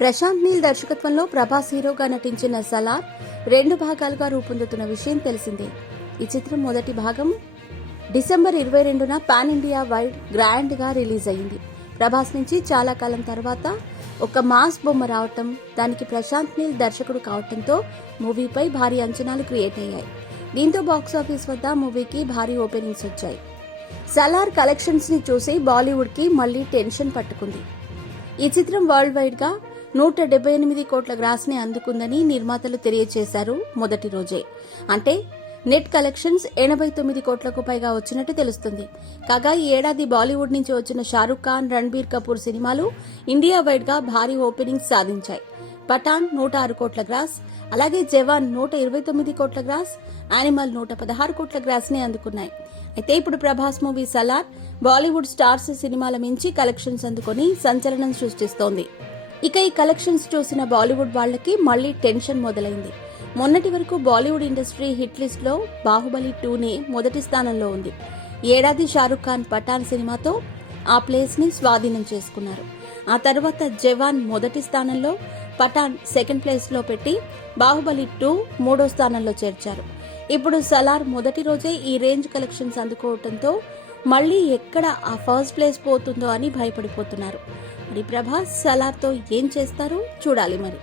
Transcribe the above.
ప్రశాంత్ నీల్ దర్శకత్వంలో ప్రభాస్ హీరోగా నటించిన సలార్ 2 భాగాలుగా రూపొందుతున్న విషయం తెలిసిందే. ఈ చిత్రం మొదటి భాగం డిసెంబర్ 22న పాన్ ఇండియా వైడ్ గ్రాండ్ గా రిలీజ్ అయింది. ప్రభాస్ నుంచి చాలా కాలం తర్వాత ఒక మాస్ బొమ్మ రావటం, దానికి ప్రశాంత్ నీల్ దర్శకుడు కావటంతో మూవీపై భారీ అంచనాలు క్రియేట్ అయ్యాయి. దీంతో బాక్సాఫీస్ వద్ద మూవీకి భారీ ఓపెనింగ్స్ వచ్చాయి. సలార్ కలెక్షన్స్ ని చూసి బాలీవుడ్ కి మళ్లీ టెన్షన్ పట్టుకుంది. ఈ చిత్రం వరల్డ్ వైడ్ గా 178 కోట్ల గ్రాస్ ని అందుకుందని నిర్మాతలు తెలియజేశారు మొదటి రోజే. అంటే నెట్ కలెక్షన్స్ 89 కోట్లకు పైగా వచ్చినట్టు తెలుస్తుంది. కాగా ఈ ఏడాది బాలీవుడ్ నుంచి వచ్చిన షారుఖ్ ఖాన్, రణ్బీర్ కపూర్ సినిమాలు ఇండియా వైడ్ గా భారీ ఓపెనింగ్స్ సాధించాయి. పఠాన్ 106 కోట్ల గ్రాస్, అలాగే జవాన్ 129 కోట్ల గ్రాస్, యానిమల్ 116 కోట్ల గ్రాస్ ని అందుకున్నాయి. అయితే ఇప్పుడు Prabhas movie Salaar Bollywood stars సినిమాల మించి కలెక్షన్స్ అందుకొని సంచలనం సృష్టిస్తోంది. ఇక ఈ కలెక్షన్స్ చూసిన బాలీవుడ్ వాళ్లకి మళ్లీ టెన్షన్ మొదలైంది. మొన్నటి వరకు బాలీవుడ్ ఇండస్ట్రీ హిట్ లిస్ట్ లో బాహుబలి 2నే మొదటి స్థానంలో ఉంది. ఏడాది షారుఖ్ ఖాన్ పఠాన్ సినిమాతో ఆ ప్లేస్ ని స్వాధీనం చేసుకున్నారు. ఆ తర్వాత జవాన్ మొదటి స్థానంలో, పఠాన్ సెకండ్ ప్లేస్ లో పెట్టి బాహుబలి 2 మూడో స్థానంలో చేర్చారు. ఇప్పుడు సలార్ మొదటి రోజే ఈ రేంజ్ కలెక్షన్స్ అందుకోవడంతో మళ్లీ ఎక్కడ ఆ ఫస్ట్ ప్లేస్ పోతుందో అని భయపడిపోతున్నారు. మరి ప్రభాస్ సలార్తో ఏం చేస్తారో చూడాలి మరి.